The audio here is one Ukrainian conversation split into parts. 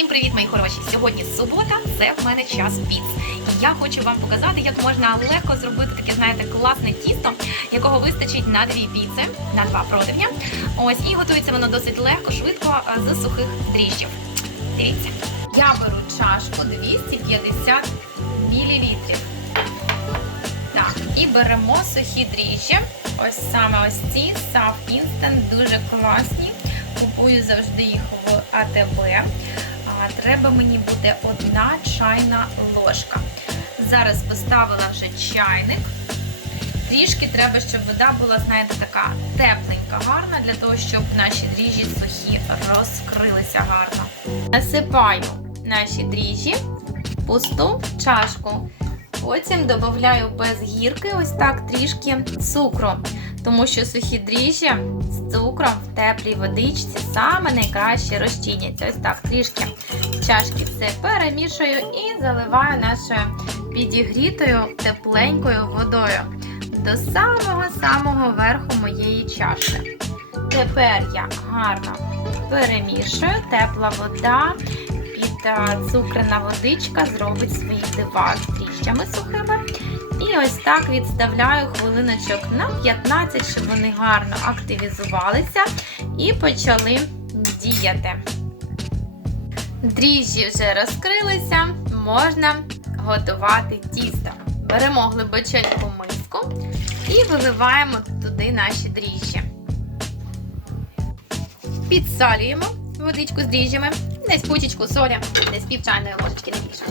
Всім привіт, мої хороші! Сьогодні субота, це в мене час піц. І я хочу вам показати, як можна легко зробити таке, знаєте, класне тісто, якого вистачить на дві піци, на два противня. Ось і готується воно досить легко, швидко е, з сухих дріжджів. Дивіться. Я беру чашку 250 мл. Так, і беремо сухі дріжджі. Ось саме ось ці Сав Instant, дуже класні. Купую завжди їх в АТБ. Треба мені буде одна чайна ложка. Зараз поставила вже чайник. Трішки треба, щоб вода була, знаєте, така тепленька, гарна, для того, щоб наші дріжджі сухі розкрилися гарно. Насипаю наші дріжджі в пусту чашку. Потім додаю без гірки ось так трішки цукру, тому що сухі дріжджі з цукром в теплій водичці саме найкраще розчиняться. Ось так трішки чашки все перемішую і заливаю нашою підігрітою тепленькою водою до самого-самого верху моєї чашки. Тепер я гарно перемішую, тепла вода під цукрена водичка зробить свої дива з дріжджами сухими. І ось так відставляю хвилиночок на 15, щоб вони гарно активізувалися і почали діяти. Дріжджі вже розкрилися, можна готувати тісто. Беремо глибоченьку миску і виливаємо туди наші дріжджі. Підсалюємо водичку з дріжджами, десь пучечку солі, десь пів чайної ложечки не більше.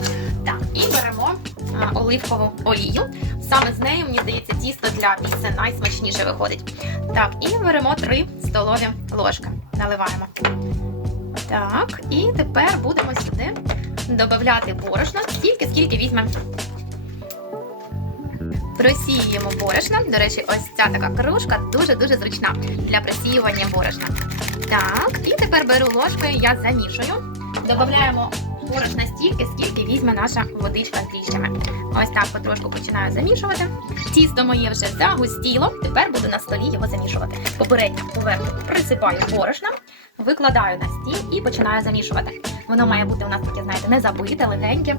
Так, і беремо а, оливкову олію. Саме з нею, мені здається, тісто для піци найсмачніше виходить. Так, і беремо 3 столові ложки. Наливаємо. Так, і тепер будемо сюди додати борошно стільки, скільки візьмемо. Просіюємо борошно. До речі, ось ця така кружка дуже-дуже зручна для просіювання борошна. Так, і тепер беру ложкою, я замішую. Додаємо борошна стільки, скільки візьме наша водичка з дріжджами. Ось так потрошку починаю замішувати. Тісто моє вже загустіло. Тепер буду на столі його замішувати. Попередньо поверху присипаю борошном, викладаю на стіл і починаю замішувати. Воно має бути у нас таке, знаєте, не забите, легеньке.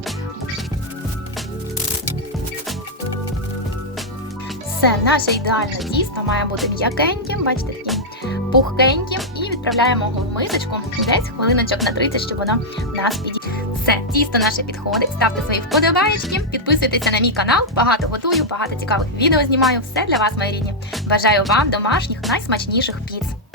Все, наше ідеальне тісто має бути м'якеньким, бачите, таким пухкеньким, і відправляємо його в мисочку десь хвилиночок на 30, щоб воно в нас підійшло. Все, тісто наше підходить. Ставте свої вподобаєчки, підписуйтеся на мій канал. Багато готую, багато цікавих відео знімаю. Все для вас, мої рідні. Бажаю вам домашніх найсмачніших піц.